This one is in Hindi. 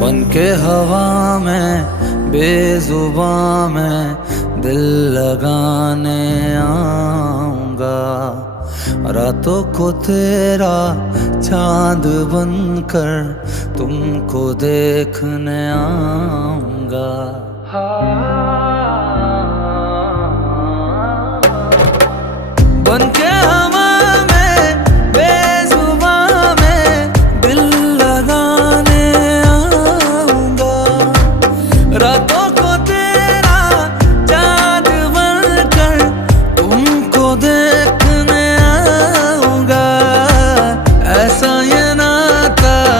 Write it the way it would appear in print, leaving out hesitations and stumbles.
बन के हवा में बेजुबां में दिल लगाने आऊंगा। रातों को तेरा चांद बनकर तुमको देखने आऊंगा। बन के हवा में बेजुबां में दिल लगाने आऊंगा। रात